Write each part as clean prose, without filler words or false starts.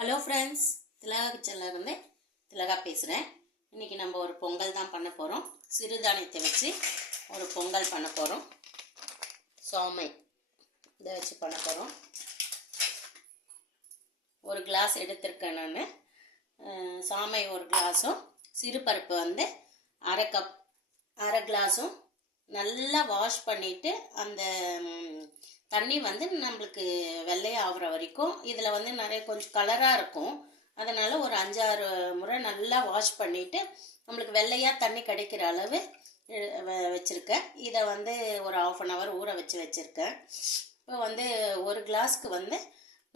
Hello friends, திலகா கிச்சன்லேருந்து திலகா பேசுகிறேன். இன்றைக்கி நம்ம ஒரு பொங்கல் தான் பண்ண போகிறோம். சிறுதானியத்தை வச்சு ஒரு பொங்கல் பண்ண போகிறோம். சாமை இதை வச்சு பண்ண போகிறோம். ஒரு கிளாஸ் எடுத்திருக்கேன் நான். சாமை ஒரு கிளாஸும், சிறுபருப்பு வந்து அரை கிளாஸும் நல்லா வாஷ் பண்ணிவிட்டு அந்த தண்ணி வந்து நம்மளுக்கு வெள்ளையாக ஆகிற வரைக்கும், இதில் வந்து நிறைய கொஞ்சம் கலராக இருக்கும், அதனால் ஒரு 5-6 முறை நல்லா வாஷ் பண்ணிவிட்டு நம்மளுக்கு வெள்ளையாக தண்ணி கிடைக்கிற அளவு வச்சுருக்கேன். இதை வந்து ஒரு 1/2 hour ஊற வச்சுருக்கேன். இப்போ வந்து ஒரு கிளாஸ்க்கு வந்து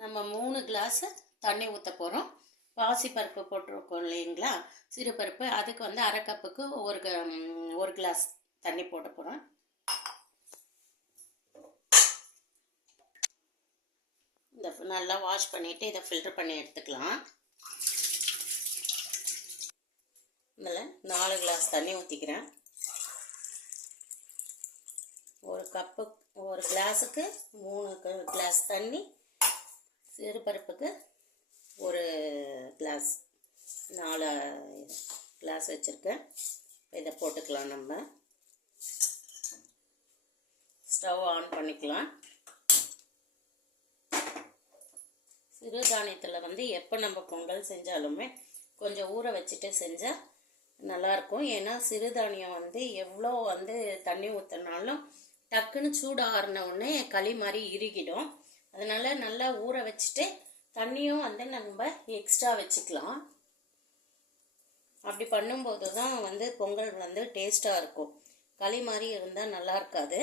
நம்ம 3 கிளாஸு தண்ணி ஊற்ற போகிறோம். பாசிப்பருப்பு போட்டிருக்கோம் இல்லைங்களா, சிறுபருப்பு, அதுக்கு வந்து அரை கப்புக்கு ஒரு கிளாஸ் தண்ணி போட போகிறோம். இதை நல்லா வாஷ் பண்ணிவிட்டு இதை ஃபில்டர் பண்ணி எடுத்துக்கலாம். இதில் 4 கிளாஸ் தண்ணி ஊற்றிக்கிறேன். ஒரு கிளாஸுக்கு 3 கிளாஸ் தண்ணி, சிறுபருப்புக்கு ஒரு கிளாஸ், 4 கிளாஸ் வச்சுருக்கேன். இதை போட்டுக்கலாம். நம்ம ஸ்டவ் ஆன் பண்ணிக்கலாம். சிறுதானியத்தில் வந்து எப்போ நம்ம பொங்கல் செஞ்சாலுமே கொஞ்சம் ஊற வச்சுட்டு செஞ்சால் நல்லாயிருக்கும். ஏன்னா சிறுதானியம் வந்து எவ்வளோ வந்து தண்ணி ஊற்றினாலும் டக்குன்னு சூடாகின உடனே களி மாதிரி இறுகிடும். அதனால் நல்லா ஊற வச்சுட்டு தண்ணியும் வந்து நம்ம எக்ஸ்ட்ரா வச்சுக்கலாம். அப்படி பண்ணும்போது தான் வந்து பொங்கல் வந்து டேஸ்ட்டாக இருக்கும். களி மாதிரி இருந்தால் நல்லா இருக்காது.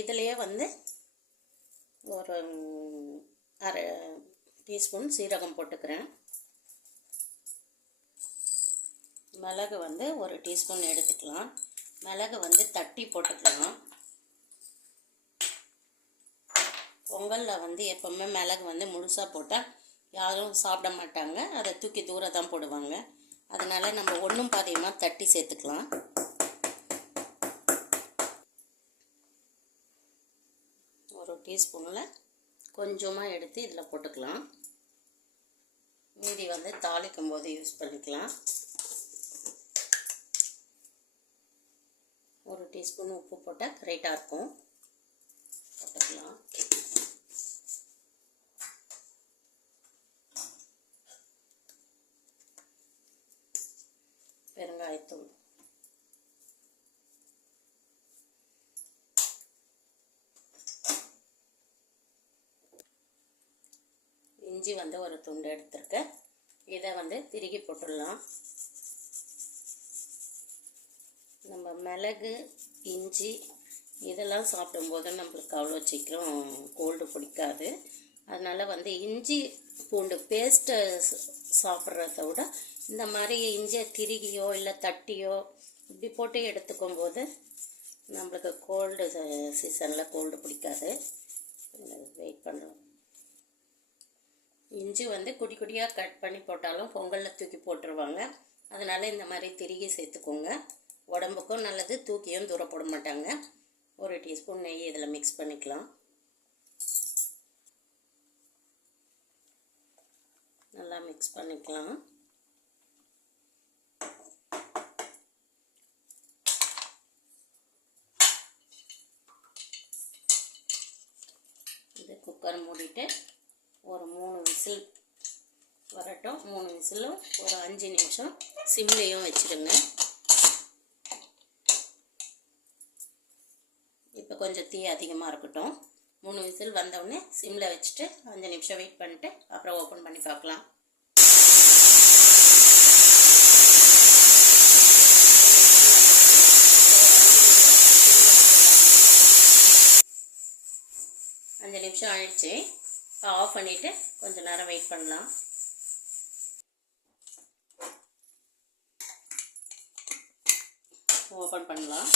இதுலேயே வந்து ஒரு அரை டீஸ்பூன் சீரகம் போட்டுக்கிறேன். மிளகு வந்து ஒரு டீஸ்பூன் எடுத்துக்கலாம். மிளகு வந்து தட்டி போட்டுக்கலாம். பொங்கலில் வந்து எப்போவுமே மிளகு வந்து முழுசாக போட்டால் யாரும் சாப்பிட மாட்டாங்க, அதை தூக்கி தூர தான் போடுவாங்க. அதனால் நம்ம ஒன்றும் பாதியமாக தட்டி சேர்த்துக்கலாம். ஒரு டீஸ்பூனில் கொஞ்சமாக எடுத்து இதில் போட்டுக்கலாம். மீதி வந்து தாளிக்கும் போது யூஸ் பண்ணிக்கலாம். ஒரு டீஸ்பூன் உப்பு போட்டால் கரெக்டாக இருக்கும். போட்டுக்கலாம். பெருங்காயத்தூள், இஞ்சி வந்து ஒரு துண்டு எடுத்துருக்கேன். இதை வந்து திருகி போட்டுடலாம். நம்ம மிளகு, இஞ்சி இதெல்லாம் சாப்பிடும்போது நம்மளுக்கு அவ்வளோ சீக்கிரம் கோல்டு பிடிக்காது. அதனால் வந்து இஞ்சி பூண்டு பேஸ்ட்டை சாப்பிட்றத விட இந்த மாதிரி இஞ்சியை திருகியோ இல்லை தட்டியோ இப்படி போட்டு எடுத்துக்கும் போது நம்மளுக்கு கோல்டு சீசனில் கோல்டு பிடிக்காது. வெயிட் பண்ணுறோம். இஞ்சி வந்து குட்டி குட்டியாக கட் பண்ணி போட்டாலும் பொங்கலில் தூக்கி போட்டுருவாங்க. அதனால் இந்த மாதிரி திருகி சேர்த்துக்கோங்க. உடம்புக்கும் நல்லது, தூக்கியும் தூர போட மாட்டாங்க. ஒரு டீஸ்பூன் நெய் இதில் மிக்ஸ் பண்ணிக்கலாம். நல்லா மிக்ஸ் பண்ணிக்கலாம். இது குக்கர் மூடிட்டு ஒரு 3 விசில் வரட்டும். 3 விசிலும் ஒரு 5 நிமிஷம் சிம்லேயும் வச்சுடுங்க. இப்போ கொஞ்சம் தீ அதிகமாக இருக்கட்டும். 3 விசில் வந்தவுடனே சிம்மில் வச்சுட்டு 5 நிமிஷம் வெயிட் பண்ணிட்டு அப்புறம் ஓப்பன் பண்ணி பார்க்கலாம். அஞ்சு நிமிஷம் ஆயிடுச்சு. இப்போ ஆஃப் பண்ணிவிட்டு கொஞ்சம் நேரம் வெயிட் பண்ணலாம். ஓப்பன் பண்ணலாம்.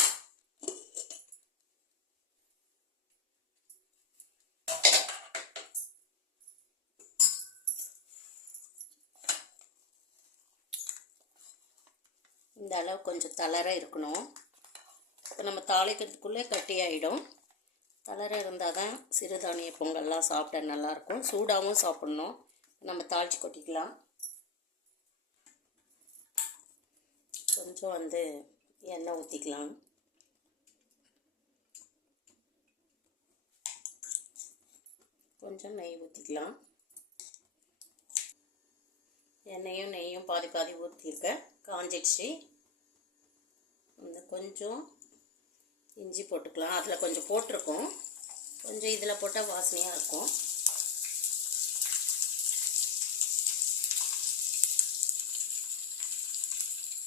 இந்த அளவு கொஞ்சம் தளர இருக்கணும். இப்போ நம்ம தாளிக்கிறதுக்குள்ளே கட்டி ஆகிடும். தளர இருந்தால் தான் சிறுதானிய பொங்கல்லாம் சாப்பிட நல்லாயிருக்கும். சூடாகவும் சாப்பிட்ணும். நம்ம தாளித்து கொட்டிக்கலாம். கொஞ்சம் எண்ணெய் ஊற்றிக்கலாம். கொஞ்சம் நெய் ஊற்றிக்கலாம். எண்ணெயும் நெய்யும் பாதி பாதி ஊற்றிருக்கேன். காஞ்சிடுச்சு. கொஞ்சம் இஞ்சி போட்டுக்கலாம். அதில் கொஞ்சம் போட்டிருக்கோம். கொஞ்சம் இதில் போட்டால் வாசனையாக இருக்கும்.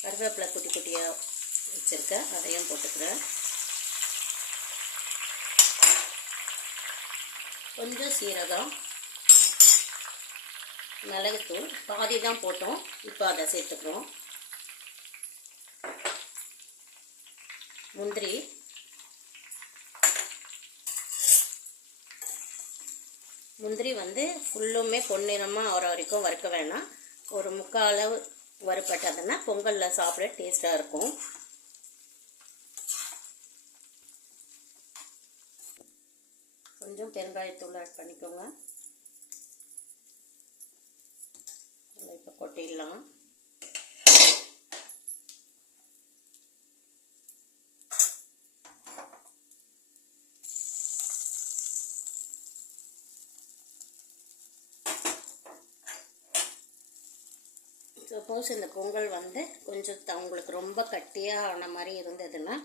கருவேப்பிலை குட்டி குட்டியாக வச்சுருக்கேன், அதையும் போட்டுக்கிறேன். கொஞ்சம் சீரகம், மிளகுத்தூள் பாதி தான் போட்டோம், இப்போ அதை சேர்த்துக்கிறோம். முந்திரி, ஃபுல்லுமே பொன்னிறமாக ஆகிற வரைக்கும் வறுக்க வேணாம். ஒரு 3/4 அளவு வறுப்பட்டதுன்னா பொங்கலில் சாப்பிட டேஸ்ட்டாக இருக்கும். கொஞ்சம் பெருங்காயத்தூள் ஆட் பண்ணிக்கோங்க. இப்போ கொட்டிடலாம். சப்போஸ் இந்த பொங்கல் கொஞ்சம் உங்களுக்கு ரொம்ப கட்டியாக ஆன மாதிரி இருந்ததுன்னா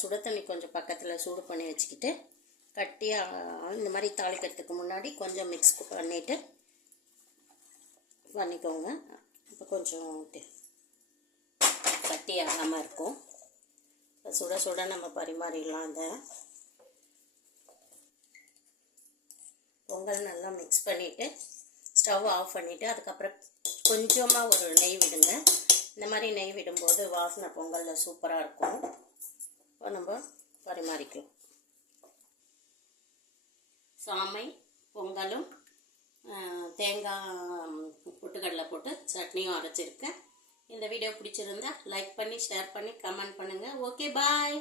சுட தண்ணி கொஞ்சம் பக்கத்தில் சூடு பண்ணி வச்சுக்கிட்டு கட்டியாக இந்த மாதிரி தாளிக்கிறதுக்கு முன்னாடி கொஞ்சம் மிக்ஸ் பண்ணிவிட்டு பண்ணிக்கோங்க. இப்போ கொஞ்சம் கட்டி ஆகாமல் இருக்கும். இப்போ சுட சுட நம்ம பரிமாறிடலாம். இந்த பொங்கல் நல்லா மிக்ஸ் பண்ணிவிட்டு ஸ்டவ் ஆஃப் பண்ணிவிட்டு அதுக்கப்புறம் கொஞ்சமாக ஒரு நெய் விடுங்க. இந்த மாதிரி நெய் விடும்போது வாசனை பொங்கலில் சூப்பராக இருக்கும். இப்போ நம்ம பரிமாறிக்கலாம். சாமை பொங்கலும் தேங்காய் பொட்டுக்கடலை போட்டு சட்னியும் அரைச்சிருக்கேன். இந்த வீடியோ பிடிச்சிருந்தா லைக் பண்ணி ஷேர் பண்ணி கமெண்ட் பண்ணுங்கள். ஓகே, பாய்.